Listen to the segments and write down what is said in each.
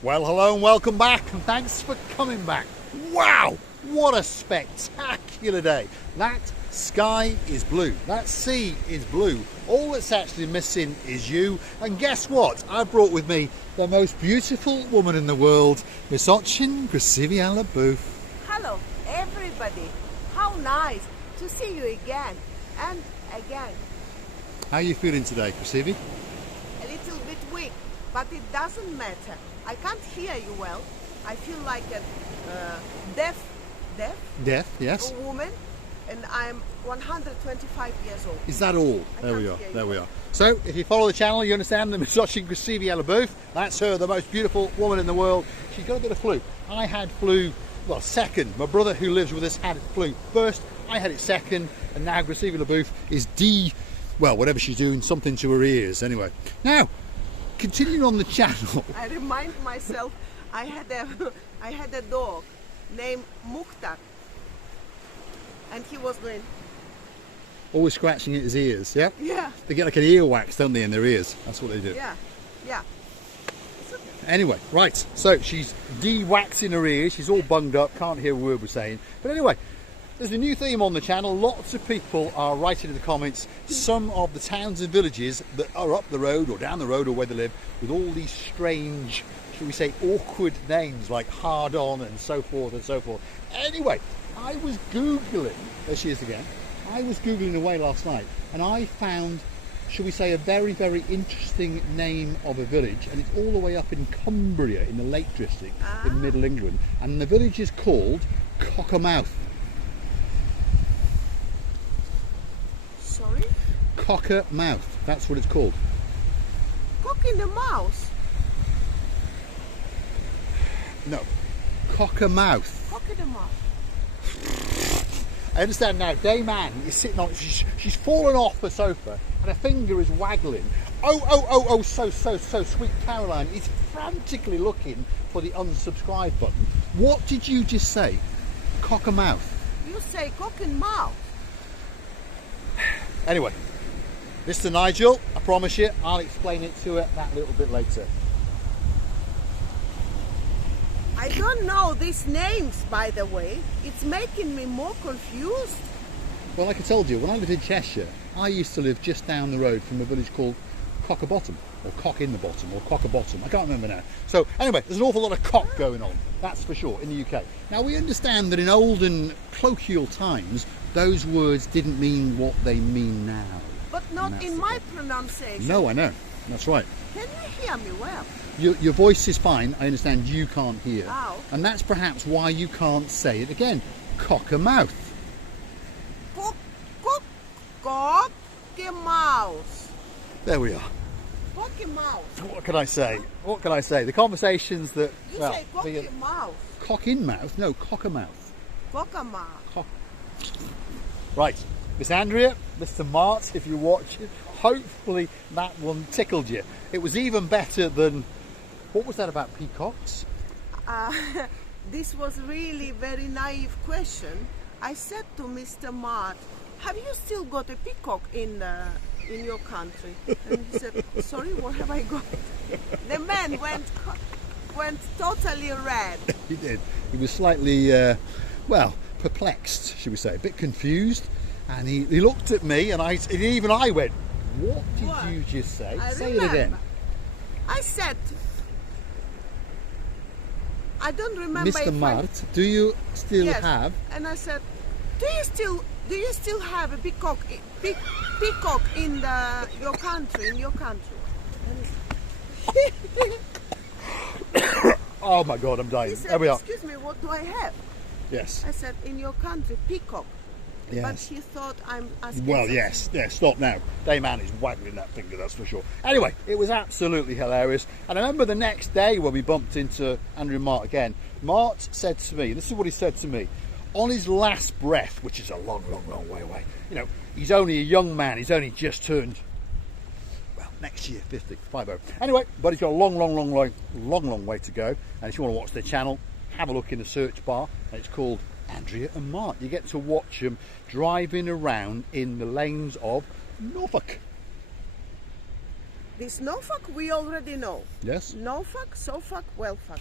Well, hello and welcome back, and thanks for coming back. Wow, what a spectacular day. That sky is blue, that sea is blue. All that's actually missing is you. And guess what? I brought with me the most beautiful woman in the world, Miss Ochin Krasivi-Alabouf. Hello, everybody. How nice to see you again and again. How are you feeling today, Krasivi? A little bit weak, but it doesn't matter. I can't hear you well. I feel like a deaf, yes. woman, and I'm 125 years old. Is that all? There we are. So, if you follow the channel, you understand that Miss Ochin Krasivi-Alabouf, that's her, the most beautiful woman in the world. She's got a bit of flu. I had flu, well, second. My brother who lives with us had flu first. I had it second, and now Krasivi-Alabouf is whatever she's doing, something to her ears. Anyway, now, continuing on the channel. I remind myself, I had a dog named Mukhtar, and he was going. Always scratching at his ears, yeah? Yeah. They get like an earwax, don't they, in their ears? That's what they do. Yeah. Anyway, right, so she's de-waxing her ears, she's all bunged up, can't hear a word we're saying. But anyway, there's a new theme on the channel. Lots of people are writing in the comments some of the towns and villages that are up the road or down the road or where they live with all these strange, shall we say, awkward names like Hard On and so forth and so forth. Anyway, I was Googling, there she is again, I was Googling away last night and I found, shall we say, a very, very interesting name of a village, and it's all the way up in Cumbria in the Lake District in Middle England, and the village is called Cockermouth. Sorry? Cockermouth, that's what it's called. Cock in the mouth. No, Cockermouth. Cock in the mouth. I understand now. Dame Anne is sitting on. She's fallen off the sofa, and her finger is waggling. Oh! So sweet Caroline is frantically looking for the unsubscribe button. What did you just say? Cockermouth. You say cock in mouth. Anyway, Mr. Nigel, I promise you, I'll explain it to her that little bit later. I don't know these names, by the way. It's making me more confused. Well, like I told you, when I lived in Cheshire, I used to live just down the road from a village called Cockerbottom, or Cock in the Bottom, or Cockerbottom. I can't remember now. So anyway, there's an awful lot of cock going on, that's for sure, in the UK. Now, we understand that in olden colloquial times, those words didn't mean what they mean now. But not in my pronunciation. No, I know. That's right. Can you hear me well? Your voice is fine. I understand you can't hear. Oh. And that's perhaps why you can't say it again. Cockermouth. Cock-a-mouse. There we are. Cock-a-mouse. What can I say? What can I say? The conversations that... You say cock-a-mouse. Cock in mouth? No, cockermouth. Cock-a-mouse. Right. Miss Andrea, Mr. Mark, if you're watching, hopefully that one tickled you. It was even better than... What was that about peacocks? This was really very naive question. I said to Mr. Mark, have you still got a peacock in your country? And he said, sorry, what have I got? The man went totally red. He did. He was slightly, perplexed, should we say, a bit confused. And he looked at me, and even I went, what did you just say? Say it again. I said, I don't remember. Mr. Mark, do you still have? And I said, do you still have a peacock in your country? Oh my God, I'm dying. He said, there we are. excuse me, what do I have? Yes. I said, in your country, peacock. Yes. But he thought I'm asking. Well, something. yes, stop now. Dame Anne is waggling that finger, that's for sure. Anyway, it was absolutely hilarious. And I remember the next day when we bumped into Andrea and Mark again, Mark said to me, this is what he said to me, on his last breath, which is a long way away. You know, he's only a young man, he's only just turned, well, next year, 50. Anyway, but he's got a long way to go. And if you want to watch the channel, have a look in the search bar. And it's called Andrea and Mark. You get to watch them driving around in the lanes of Norfolk. This no fuck we already know. Yes. No fuck, so fuck, well fuck.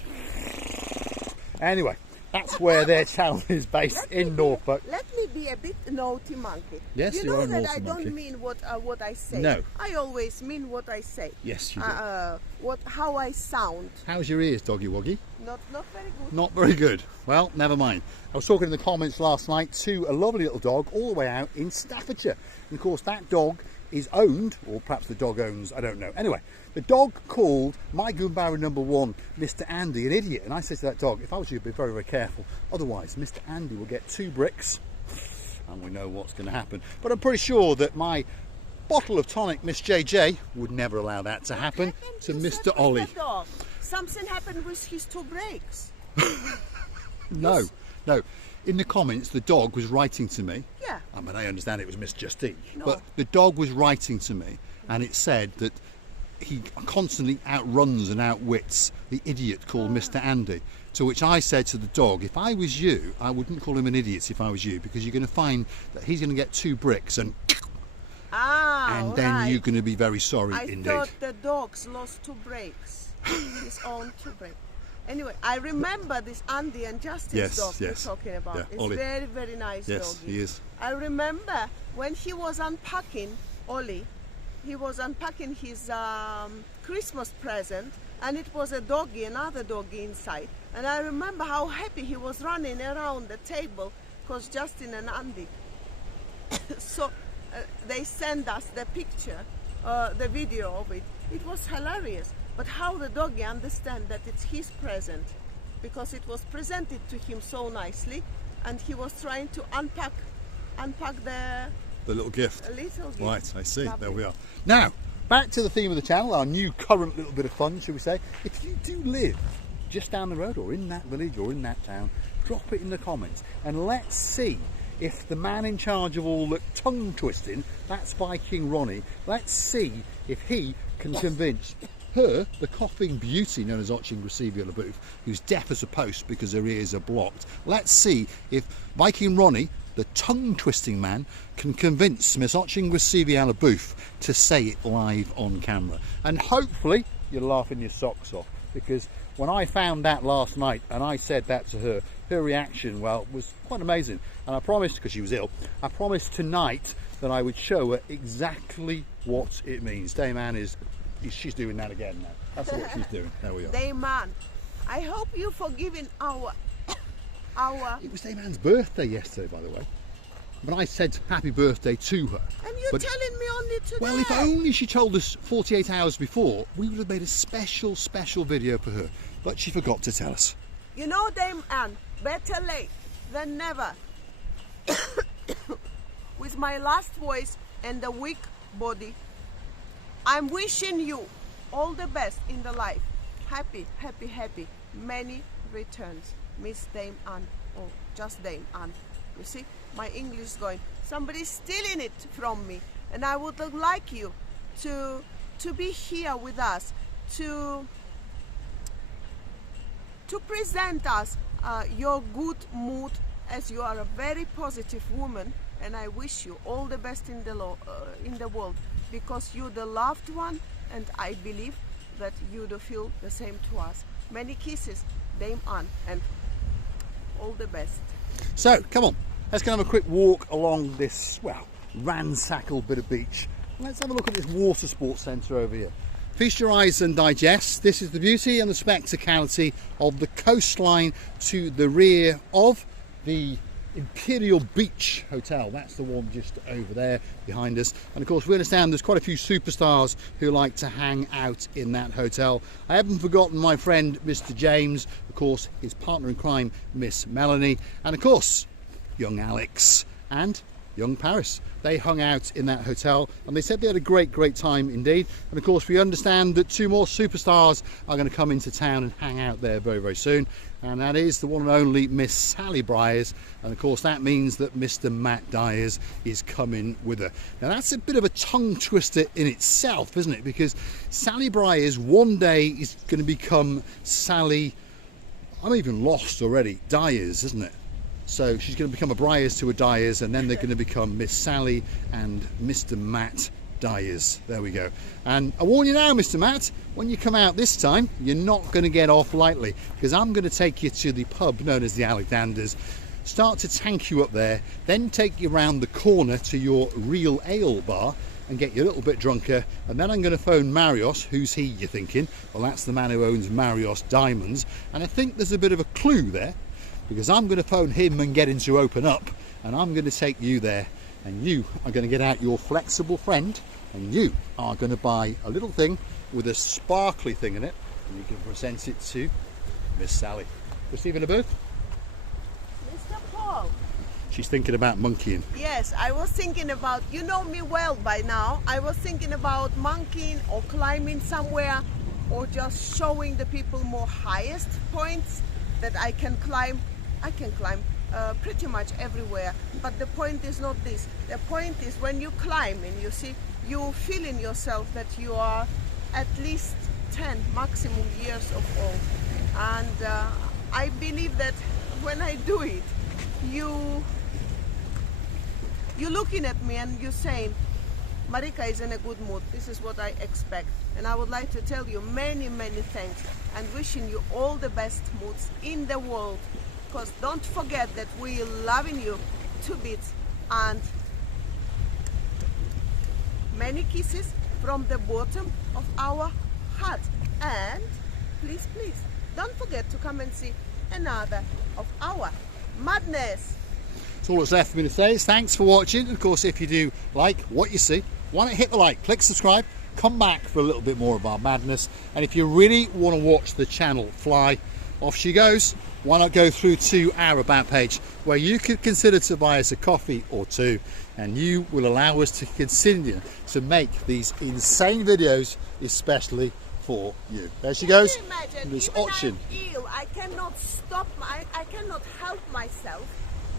Anyway, that's where their channel is based in Norfolk. Let me be a bit naughty monkey. Yes, you you know are a that naughty I don't monkey. mean what I say. No. I always mean what I say. Yes, you do. How I sound. How's your ears, doggy woggy? Not very good. Not very good. Well, never mind. I was talking in the comments last night to a lovely little dog all the way out in Staffordshire. And of course that dog is owned, or perhaps the dog owns, I don't know. Anyway, the dog called my Goombarrow number one, Mr. Andy, an idiot. And I said to that dog, if I was you, be very, very careful. Otherwise, Mr. Andy will get 2 bricks. And we know what's going to happen. But I'm pretty sure that my bottle of tonic, Miss JJ, would never allow that to happen to Mr. Ollie. Something happened with his 2 brakes. No. In the comments, the dog was writing to me. Yeah. I mean, I understand it was Miss Justine. No. But the dog was writing to me, and it said that he constantly outruns and outwits the idiot called Mr. Andy. To which I said to the dog, if I was you, I wouldn't call him an idiot if I was you, because you're going to find that he's going to get 2 bricks and then you're going to be very sorry indeed. I thought the dogs lost 2 brakes. His own 2 brakes. Anyway, I remember this Andy and Justice dog you're talking about. Yeah, it's Ollie. very, very nice Yes, doggy. he is. I remember when he was unpacking, Ollie, he was unpacking his Christmas present, and it was a doggy, another doggy inside. And I remember how happy he was running around the table, because Justin and Andy. So they sent us the picture, the video of it. It was hilarious. But how the doggy understand that it's his present, because it was presented to him so nicely, and he was trying to unpack the little gift. Little gift. Right, I see. Lovely. There we are. Now, back to the theme of the channel, our new current little bit of fun, shall we say. If you do live just down the road or in that village or in that town, drop it in the comments and let's see if the man in charge of all the tongue twisting, that's Viking Ronnie, let's see if he can convince her, the coughing beauty known as Oching Gracevia LaBouffe, who's deaf as a post because her ears are blocked. Let's see if Viking Ronnie, the tongue twisting man, can convince Miss Oching Gracevia LaBouffe to say it live on camera. And hopefully you're laughing your socks off, because when I found that last night and I said that to her, her reaction, well, was quite amazing. And I promised, because she was ill, I promised tonight that I would show her exactly what it means. Dame Anne she's doing that again now. That's what she's doing. There we are. Dame Anne, I hope you're forgiving our. It was Dame Anne's birthday yesterday, by the way. But I said happy birthday to her. And you're telling me only today. Well, if only she told us 48 hours before, we would have made a special video for her. But she forgot to tell us. You know, Dame Anne, better late than never. With my last voice and the weak body, I'm wishing you all the best in the life. Happy, happy, happy. Many returns. Miss Dame Anne, or just Dame Anne. You see, my English is going. Somebody's stealing it from me, and I would like you to be here with us, to present us your good mood, as you are a very positive woman, and I wish you all the best in the world, because you're the loved one, and I believe that you do feel the same to us. Many kisses, Dame Anne, and all the best. So, come on, let's go and have a quick walk along this, well, ramshackle bit of beach. Let's have a look at this water sports centre over here. Feast your eyes and digest. This is the beauty and the spectacality of the coastline to the rear of the Imperial Beach Hotel. That's the one just over there behind us. And of course we understand there's quite a few superstars who like to hang out in that hotel. I haven't forgotten my friend Mr. James, of course his partner in crime Miss Melanie, and of course young Alex and young Paris. They hung out in that hotel and they said they had a great time indeed. And of course we understand that 2 more superstars are going to come into town and hang out there very soon, and that is the one and only Miss Sally Briers, and of course that means that Mr. Matt Dyers is coming with her. Now that's a bit of a tongue twister in itself, isn't it, because Sally Briers one day is going to become Sally, I'm even lost already, Dyers, isn't it? So she's going to become a Briers to a Dyers, and then they're going to become Miss Sally and Mr. Matt dyers. There we go. And I warn you now, Mr. Matt, when you come out this time, you're not going to get off lightly, because I'm going to take you to the pub known as the Alexanders, start to tank you up there, then take you round the corner to your real ale bar and get you a little bit drunker, and then I'm going to phone Marios. Who's he, you're thinking? Well, that's the man who owns Marios Diamonds, and I think there's a bit of a clue there, because I'm going to phone him and get him to open up, and I'm going to take you there, and you are going to get out your flexible friend, and you are going to buy a little thing with a sparkly thing in it, and you can present it to Miss Sally. Receiving a booth? Mr. Paul. She's thinking about monkeying. Yes, I was thinking about, you know me well by now, I was thinking about monkeying or climbing somewhere, or just showing the people more highest points that I can climb. I can climb pretty much everywhere, but the point is not this. The point is when you climb and you see, you feel in yourself that you are at least 10 maximum years of old, and I believe that when I do it, you're looking at me and you're saying, Marika is in a good mood, this is what I expect. And I would like to tell you many, many thanks, and wishing you all the best moods in the world, because don't forget that we're loving you to bits, and many kisses from the bottom of our heart. And please, please, don't forget to come and see another of our madness. So all that's left for me to say is thanks for watching. Of course, if you do like what you see, why not hit the like, click subscribe, come back for a little bit more of our madness. And if you really want to watch the channel fly, off she goes. Why not go through to our about page, where you could consider to buy us a coffee or two, and you will allow us to continue to make these insane videos especially for you. There she goes. Can you imagine, Miss even Otchin. I'm ill, I cannot stop, I cannot help myself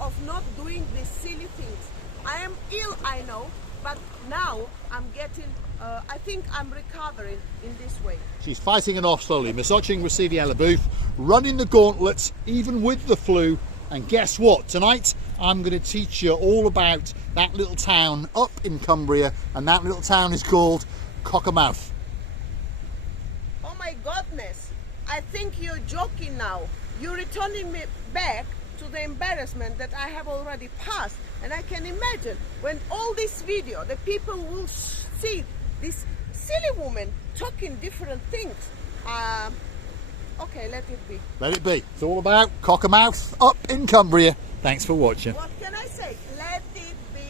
of not doing these silly things. I am ill, I know, but now I'm getting, I think I'm recovering in this way. She's fighting it off slowly. Miss Otchin receiving a booth, running the gauntlet, even with the flu. And guess what? Tonight, I'm going to teach you all about that little town up in Cumbria, and that little town is called Cockermouth. Oh my goodness, I think you're joking now. You're returning me back to the embarrassment that I have already passed. And I can imagine when all this video, the people will see this silly woman talking different things. Okay, let it be. Let it be. It's all about Cockermouth up in Cumbria. Thanks for watching. What can I say? Let it be,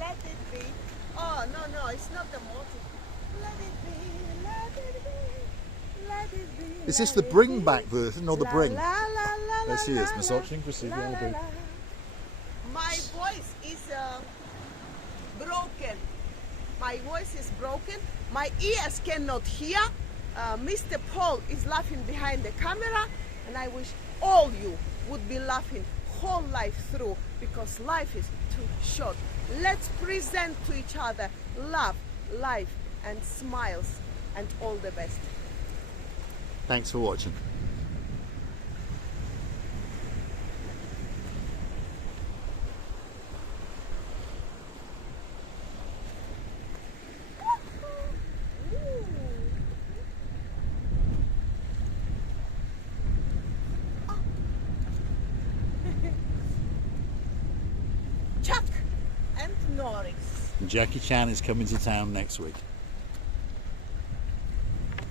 let it be. Oh, no, it's not the motive. Let it be, let it be, let it be. Is this the bring back version or the bring? La, la, la, There she is, la, Miss la, Otchin, receiving la, a la, booth. la. My voice is broken. My voice is broken. My ears cannot hear. Mr. Paul is laughing behind the camera, and I wish all you would be laughing whole life through, because life is too short. Let's present to each other love, life, and smiles, and all the best. Thanks for watching. Chuck and Norris. Jackie Chan is coming to town next week.